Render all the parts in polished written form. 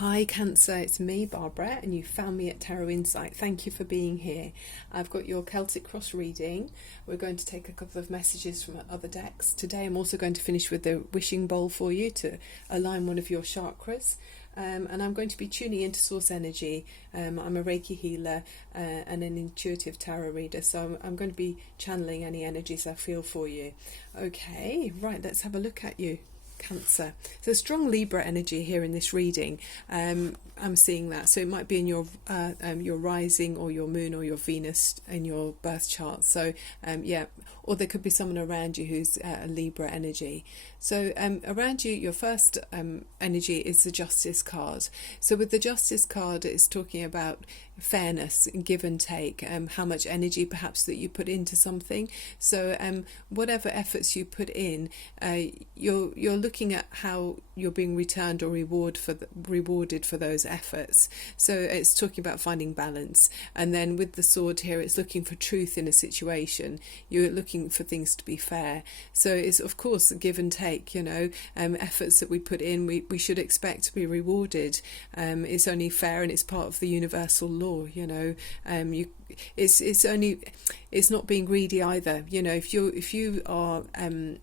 Hi Cancer, it's me Barbara and you found me at Tarot Insight. Thank you for being here. I've got your Celtic Cross reading. We're going to take a couple of messages from other decks. Today I'm also going to finish with the wishing bowl for you to align one of your chakras. And I'm going to be tuning into source energy. I'm a Reiki healer and an intuitive tarot reader, so I'm going to be channeling any energies I feel for you. Okay, right, let's have a look at you, Cancer. So strong Libra energy here in this reading. I'm seeing that. So it might be in your rising or your moon or your Venus in your birth chart. So yeah, or there could be someone around you who's a Libra energy. So around you, your first energy is the Justice card. So with the Justice card, it's talking about fairness and give and take, how much energy perhaps that you put into something. So whatever efforts you put in, you're looking at how you're being returned or rewarded for those efforts. So it's talking about finding balance. And then with the sword here, it's looking for truth in a situation. You're looking for things to be fair. So it's of course give and take, you know, efforts that we put in, we should expect to be rewarded. It's only fair and it's part of the universal law, you know. It's not being greedy either, you know. If you are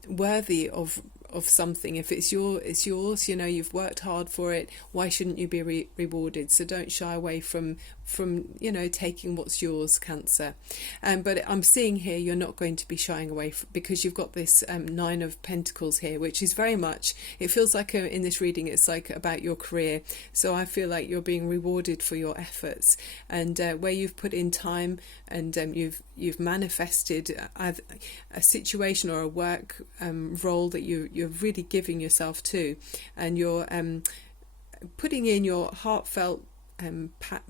worthy of something, if it's yours, you know, you've worked hard for it, why shouldn't you be rewarded? So don't shy away from you know, taking what's yours, Cancer. But I'm seeing here you're not going to be shying away because you've got this Nine of Pentacles here, which is very much, it feels like in this reading it's like about your career. So I feel like you're being rewarded for your efforts, and where you've put in time and you've manifested a situation or a work role that you're really giving yourself to, and you're putting in your heartfelt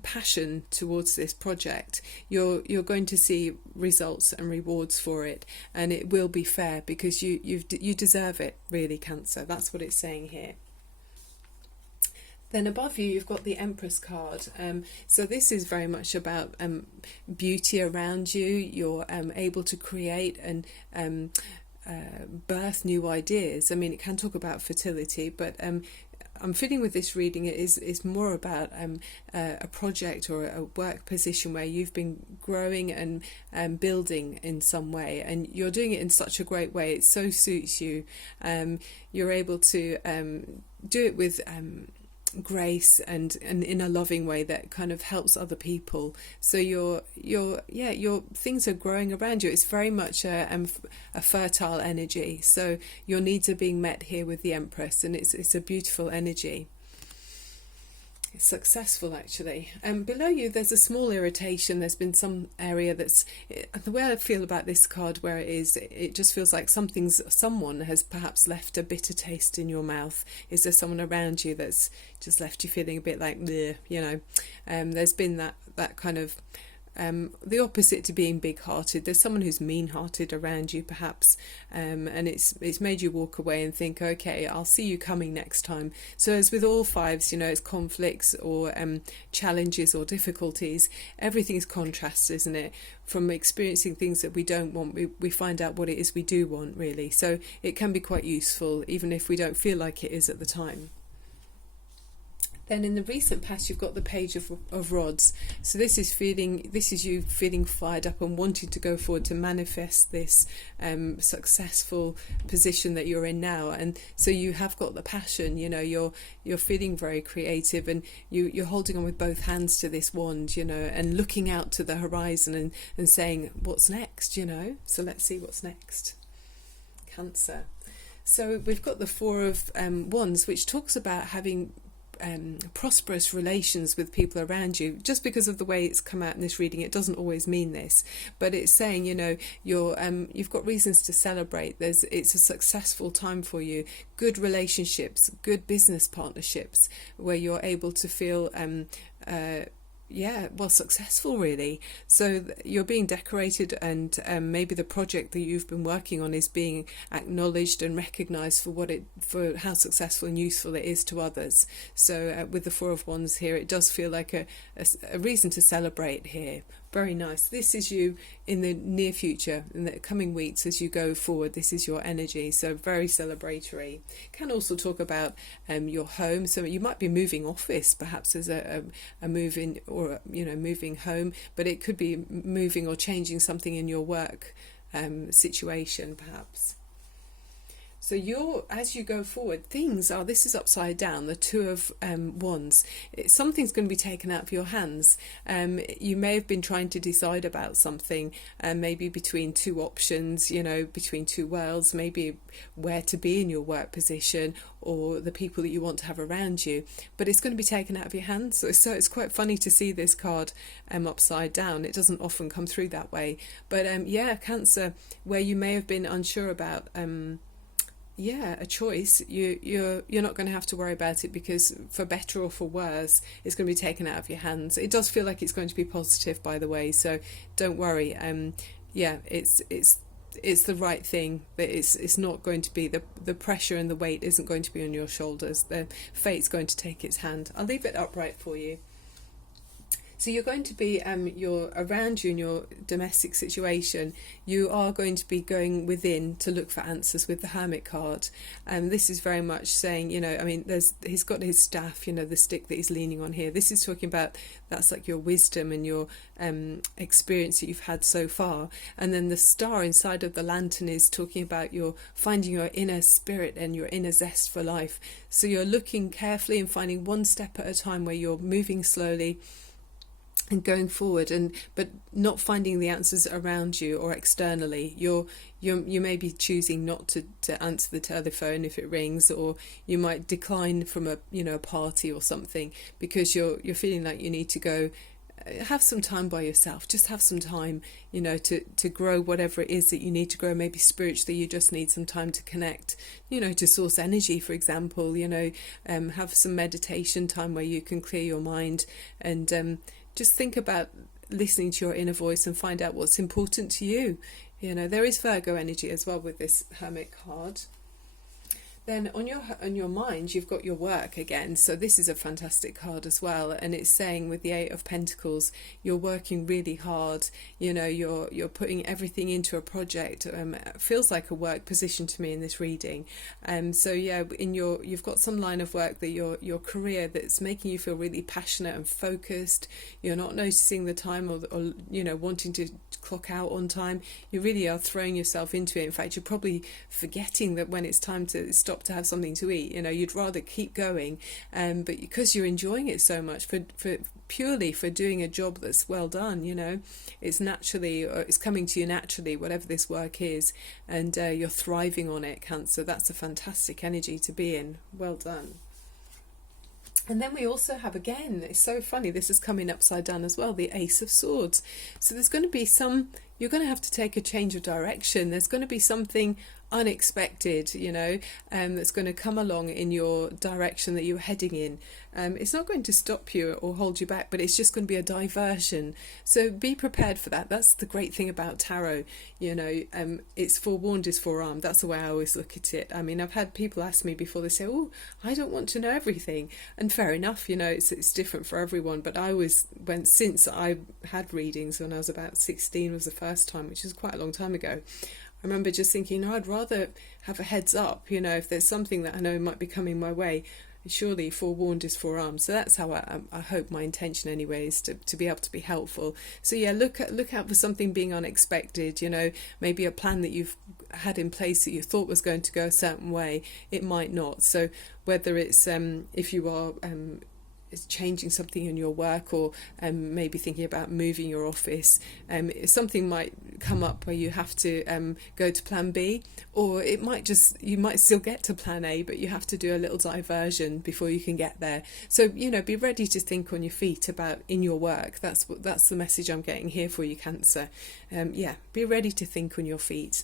passion towards this project. You're going to see results and rewards for it, and it will be fair because you deserve it, really, Cancer. That's what it's saying here. Then above you, you've got the Empress card. So this is very much about beauty around you. You're able to create and birth new ideas. I mean, it can talk about fertility, but I'm feeling with this reading it is more about a project or a work position where you've been growing and building in some way, and you're doing it in such a great way. It so suits you. You're able to do it with grace and in a loving way that kind of helps other people. So your things are growing around you. It's very much a fertile energy. So your needs are being met here with the Empress, and it's a beautiful energy. It's successful, actually. Below you there's a small irritation. There's been some area that's, the way I feel about this card where it just feels like someone has perhaps left a bitter taste in your mouth. Is there someone around you that's just left you feeling a bit like bleh, you know? There's been that kind of the opposite to being big-hearted. There's someone who's mean-hearted around you perhaps, and it's made you walk away and think, okay, I'll see you coming next time. So as with all fives, you know, it's conflicts or challenges or difficulties. Everything's contrast, isn't it? From experiencing things that we don't want, we find out what it is we do want, really. So it can be quite useful even if we don't feel like it is at the time. Then in the recent past, you've got the Page of Rods. So this is you feeling fired up and wanting to go forward to manifest this successful position that you're in now. And so you have got the passion, you know, you're feeling very creative, and you're holding on with both hands to this wand, you know, and looking out to the horizon and saying, what's next, you know? So let's see what's next. Cancer. So we've got the Four of Wands, which talks about having prosperous relations with people around you. Just because of the way it's come out in this reading, it doesn't always mean this, but it's saying, you know, you've got reasons to celebrate. It's a successful time for you. Good relationships, good business partnerships, where you're able to feel successful, really. So you're being decorated, and maybe the project that you've been working on is being acknowledged and recognized for how successful and useful it is to others. So with the Four of Wands here, it does feel like a reason to celebrate here Very nice. This is you in the near future, in the coming weeks as you go forward. This is your energy, so very celebratory. Can also talk about your home. So you might be moving office, perhaps as a move in, or moving home, but it could be moving or changing something in your work situation, perhaps. So as you go forward, this is upside down, the Two of Wands. Something's going to be taken out of your hands. You may have been trying to decide about something, maybe between two options, between two worlds, maybe where to be in your work position or the people that you want to have around you. But it's going to be taken out of your hands. So it's quite funny to see this card upside down. It doesn't often come through that way. But Cancer, where you may have been unsure about a choice, you're not going to have to worry about it, because for better or for worse, it's going to be taken out of your hands. It does feel like it's going to be positive, by the way, so don't worry. It's the right thing. It's not going to be the pressure and the weight isn't going to be on your shoulders. The fate's going to take its hand. I'll leave it upright for you. So you're going to be, you're around you in your domestic situation, you are going to be going within to look for answers with the Hermit card. This is very much saying, he's got his staff, the stick that he's leaning on here. This is talking about, that's like your wisdom and your experience that you've had so far. And then the star inside of the lantern is talking about your finding your inner spirit and your inner zest for life. So you're looking carefully and finding one step at a time where you're moving slowly and going forward, but not finding the answers around you or externally. You may be choosing not to answer the telephone if it rings, or you might decline from a party or something because you're feeling like you need to go have some time by yourself. Just have some time, to grow whatever it is that you need to grow. Maybe spiritually you just need some time to connect, to source energy, for example. Have some meditation time where you can clear your mind and just think about listening to your inner voice and find out what's important to you. There is Virgo energy as well with this Hermit card. Then on your mind, you've got your work again. So this is a fantastic card as well. And it's saying with the Eight of Pentacles, you're working really hard. You're putting everything into a project. It feels like a work position to me in this reading. You've got some line of work that your career that's making you feel really passionate and focused. You're not noticing the time or wanting to clock out on time. You really are throwing yourself into it. In fact, you're probably forgetting that when it's time to stop to have something to eat, you'd rather keep going, but because you're enjoying it so much, for purely for doing a job that's well done, it's coming to you naturally, whatever this work is, and you're thriving on it, Cancer. That's a fantastic energy to be in. Well done. And then we also have, again, it's so funny, this is coming upside down as well, the Ace of Swords. So there's going to be you're going to have to take a change of direction. There's going to be something unexpected, that's going to come along in your direction that you're heading in. It's not going to stop you or hold you back, but it's just going to be a diversion. So be prepared for that. That's the great thing about tarot. It's forewarned is forearmed. That's the way I always look at it. I've had people ask me before, they say, oh, I don't want to know everything. And fair enough, it's different for everyone. But I always went, since I had readings when I was about 16 was the first time, which is quite a long time ago. I remember just thinking, I'd rather have a heads up, if there's something that I know might be coming my way, surely forewarned is forearmed. So that's how I hope my intention anyway is to be able to be helpful. So look out for something being unexpected, maybe a plan that you've had in place that you thought was going to go a certain way, it might not. So whether it's if you are is changing something in your work, or maybe thinking about moving your office, something might come up where you have to go to plan B, or you might still get to plan A, but you have to do a little diversion before you can get there. So be ready to think on your feet about in your work. That's the message I'm getting here for you, Cancer. Be ready to think on your feet.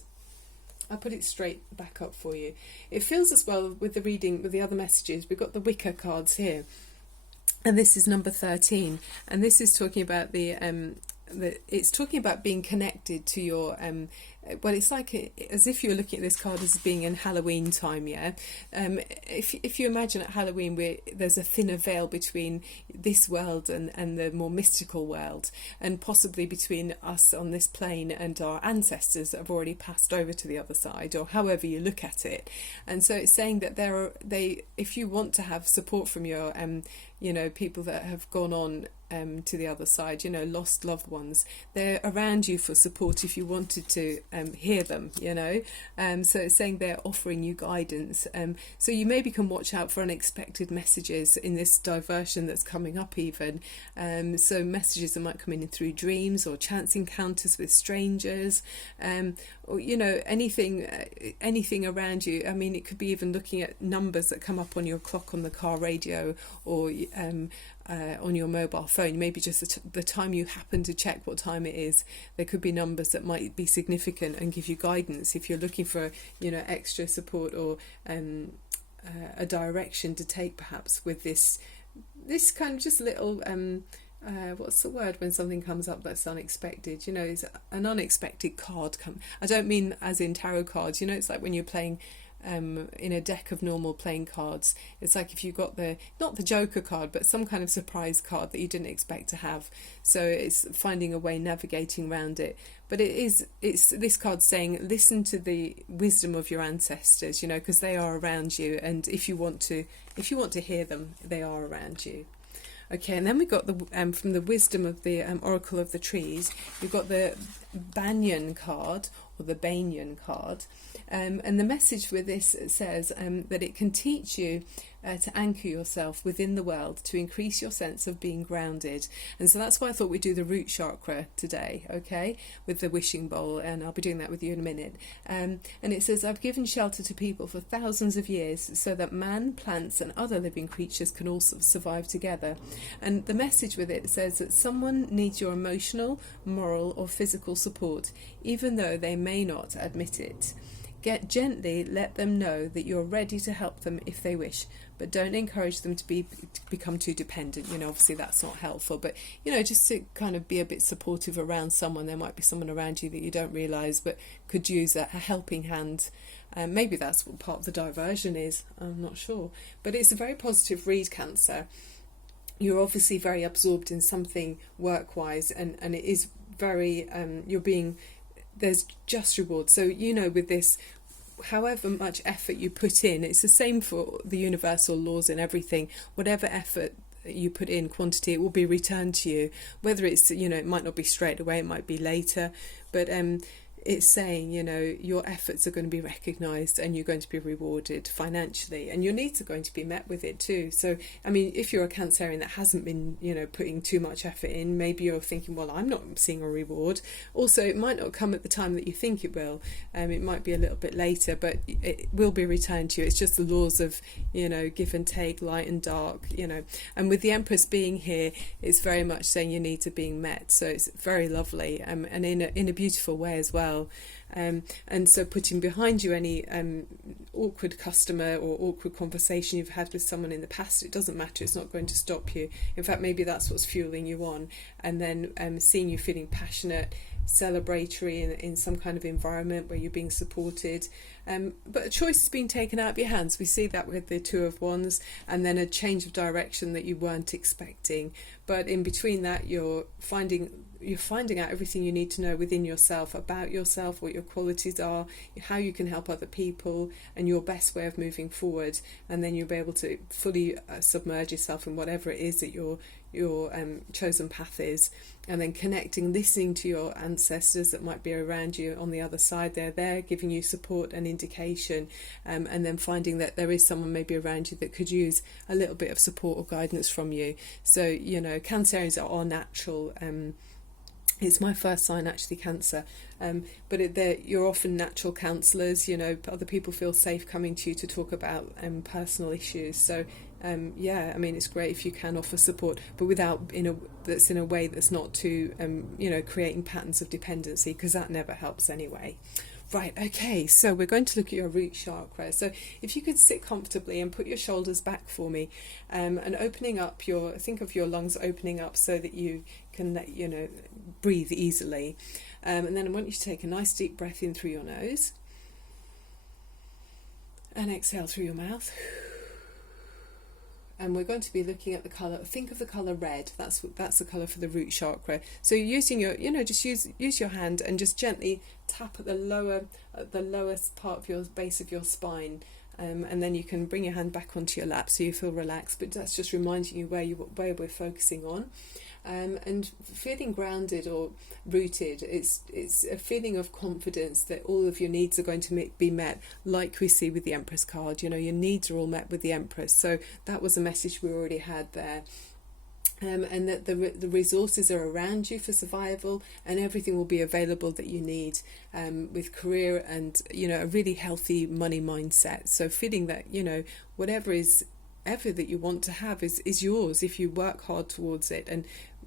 I'll put it straight back up for you. It feels as well with the reading, with the other messages, we've got the Wicker cards here. And this is number 13, and this is talking about the it's talking about being connected to your well, it's like as if you're looking at this card as being in Halloween time, yeah. If you imagine at Halloween, there's a thinner veil between this world and the more mystical world, and possibly between us on this plane and our ancestors that have already passed over to the other side, or however you look at it. And so it's saying that if you want to have support from your people that have gone on to the other side, lost loved ones, they're around you for support if you wanted to hear them, so it's saying they're offering you guidance, so you maybe can watch out for unexpected messages in this diversion that's coming up even, so messages that might come in through dreams or chance encounters with strangers, or anything around you. I mean, it could be even looking at numbers that come up on your clock on the car radio, or on your mobile phone, maybe just the time you happen to check what time it is. There could be numbers that might be significant and give you guidance if you're looking for extra support, or a direction to take perhaps with this kind of just little what's the word when something comes up that's unexpected? Is an unexpected card I don't mean as in tarot cards, it's like when you're playing in a deck of normal playing cards, it's like if you got not the Joker card, but some kind of surprise card that you didn't expect to have. So it's finding a way, navigating around it. But it's this card saying, listen to the wisdom of your ancestors, because they are around you, and if you want to hear them, they are around you. Okay, and then we got from the wisdom of the Oracle of the Trees, we've got the Banyan Card, or the Banyan Card, and the message with this says that it can teach you to anchor yourself within the world, to increase your sense of being grounded. And so that's why I thought we'd do the root chakra today, okay, with the wishing bowl, and I'll be doing that with you in a minute. And it says, I've given shelter to people for thousands of years so that man, plants and other living creatures can also survive together. And the message with it says that someone needs your emotional, moral or physical support, even though they may not admit it. Gently let them know that you're ready to help them if they wish, but don't encourage them to become too dependent. Obviously that's not helpful, but just to kind of be a bit supportive around someone. There might be someone around you that you don't realise but could use a helping hand. Maybe that's what part of the diversion is, I'm not sure, but it's a very positive read, Cancer. You're obviously very absorbed in something work-wise, and it is very there's just reward. So with this, however much effort you put in, it's the same for the universal laws and everything. Whatever effort you put in, quantity, it will be returned to you. Whether it's it might not be straight away, it might be later, but it's saying your efforts are going to be recognised and you're going to be rewarded financially, and your needs are going to be met with it too. So I mean, if you're a Cancerian that hasn't been putting too much effort in, maybe you're thinking, well, I'm not seeing a reward. Also, it might not come at the time that you think it will. It might be a little bit later, but it will be returned to you. It's just the laws of give and take, light and dark, and with the Empress being here, it's very much saying your needs are being met. So it's very lovely, and in a beautiful way as well. And so putting behind you any awkward customer or awkward conversation you've had with someone in the past, it doesn't matter, it's not going to stop you. In fact, maybe that's what's fueling you on. And then seeing you feeling passionate, celebratory in some kind of environment where you're being supported, but a choice is being taken out of your hands. We see that with the Two of Wands, and then a change of direction that you weren't expecting. But in between that, you're finding out everything you need to know within yourself, about yourself, what your qualities are, how you can help other people, and your best way of moving forward. And then you'll be able to fully submerge yourself in whatever it is that your chosen path is, and then connecting, listening to your ancestors that might be around you on the other side. They're there giving you support and indication, and then finding that there is someone maybe around you that could use a little bit of support or guidance from you. So Cancerians are natural. It's my first sign, actually, Cancer, but you're often natural counsellors. Other people feel safe coming to you to talk about personal issues. So I mean, it's great if you can offer support, but that's in a way that's not too creating patterns of dependency, because that never helps anyway. Right, okay, so we're going to look at your root chakra. So if you could sit comfortably and put your shoulders back for me, and opening up think of your lungs opening up so that you can, breathe easily. And then I want you to take a nice deep breath in through your nose and exhale through your mouth. And we're going to be looking at the colour. Think of the colour red. That's the colour for the root chakra. So using your, just use your hand and just gently tap at the lowest part of your base of your spine, and then you can bring your hand back onto your lap so you feel relaxed. But that's just reminding you where we're focusing on. And feeling grounded or rooted, it's a feeling of confidence that all of your needs are going to be met, like we see with the Empress card. Your needs are all met with the Empress. So that was a message we already had there. And that the resources are around you for survival, and everything will be available that you need, with career and a really healthy money mindset. So feeling that whatever that you want to have is yours if you work hard towards it and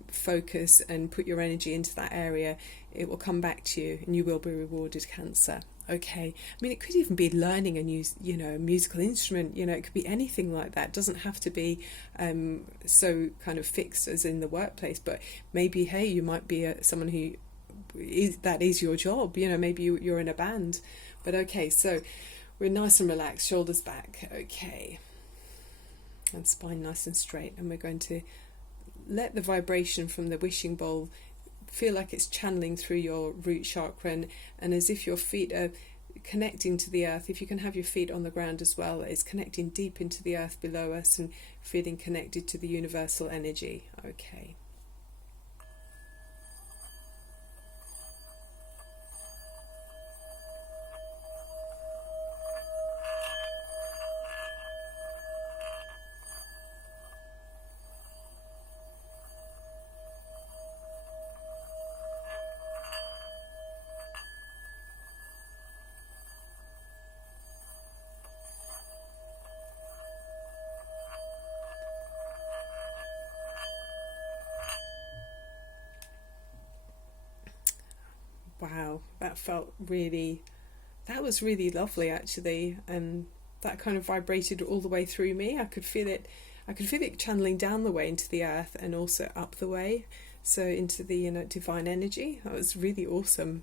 focus and put your energy into that area. It will come back to you and you will be rewarded, Cancer. Okay, I mean, it could even be learning a new a musical instrument. It could be anything like that. It doesn't have to be so kind of fixed as in the workplace, but maybe, hey, you might be someone who that is your job. Maybe you're in a band. But okay, so we're nice and relaxed, shoulders back. Okay, and spine nice and straight, and we're going to let the vibration from the wishing bowl feel like it's channeling through your root chakra, and as if your feet are connecting to the earth. If you can have your feet on the ground as well, it's connecting deep into the earth below us and feeling connected to the universal energy. Okay. Wow, that was really lovely, actually, and that kind of vibrated all the way through me. I could feel it channeling down the way into the earth and also up the way, so into the divine energy. That was really awesome.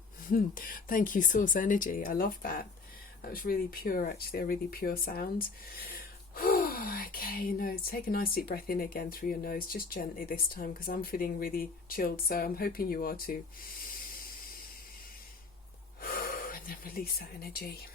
Thank you, source energy. I love that. That was really pure, actually, a really pure sound. Okay, take a nice deep breath in again through your nose, just gently this time, because I'm feeling really chilled, so I'm hoping you are too. And then release that energy.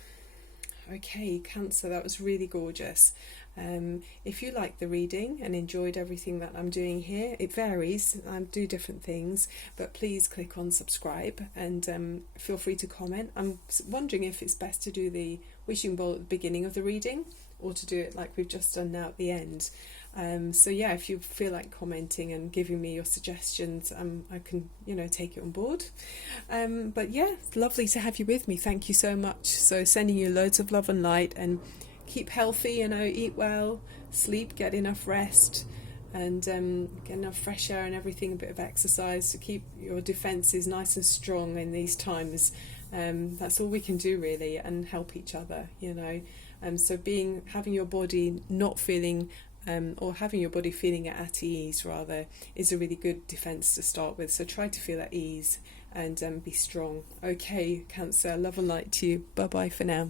Okay, Cancer, that was really gorgeous. If you like the reading and enjoyed everything that I'm doing here, it varies, I do different things, but please click on subscribe and feel free to comment. I'm wondering if it's best to do the wishing bowl at the beginning of the reading or to do it like we've just done now at the end. So yeah, if you feel like commenting and giving me your suggestions, I can take it on board. But yeah, it's lovely to have you with me. Thank you so much. So sending you loads of love and light, and keep healthy, eat well, sleep, get enough rest, and get enough fresh air and everything, a bit of exercise to keep your defences nice and strong in these times. That's all we can do, really, and help each other, so having your body not feeling or having your body feeling at ease rather is a really good defence to start with. So try to feel at ease and be strong. Okay, Cancer, love and light to you. Bye bye for now.